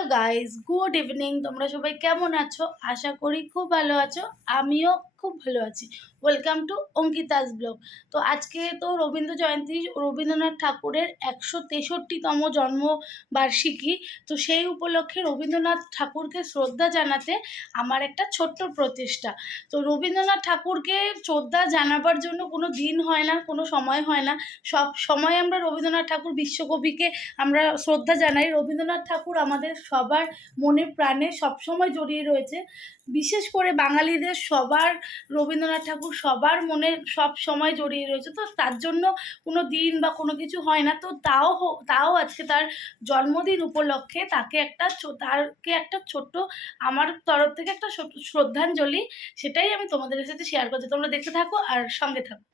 Hello guys, good evening. তোমরা সবাই কেমন আছো? আশা করি খুব ভালো আছো। আমিও খুব ভালো আছি। Welcome to Ankita's blog. তো আজকে তো রবীন্দ্র জয়ন্তী, রবীন্দ্রনাথ ঠাকুরের 163তম জন্মবার্ষিকী। তো সেই উপলক্ষে রবীন্দ্রনাথ ঠাকুরকে শ্রদ্ধা জানাতে আমার একটা ছোট্ট প্রচেষ্টা। তো রবীন্দ্রনাথ ঠাকুরকে শ্রদ্ধা জানাবার জন্য কোনো দিন হয় না, কোনো সময় হয় না। সব সময় আমরা রবীন্দ্রনাথ ঠাকুর বিশ্বকবিকে আমরা শ্রদ্ধা জানাই। রবীন্দ্রনাথ ঠাকুর আমাদের সবার মনে প্রাণে সবসময় জড়িয়ে রয়েছে। বিশেষ করে বাঙালিদের সবার রবীন্দ্রনাথ ঠাকুর সবার মনে সব সময় জড়িয়ে রয়েছে। তো তার জন্য কোনো দিন বা কোনো কিছু হয় না। তো তাও আজকে তার জন্মদিন উপলক্ষে তাকে একটা ছোট্ট আমার তরফ থেকে একটা শ্রদ্ধাঞ্জলি, সেটাই আমি তোমাদের সাথে শেয়ার করছি। তোমরা দেখতে থাকো আর সঙ্গে থাকো।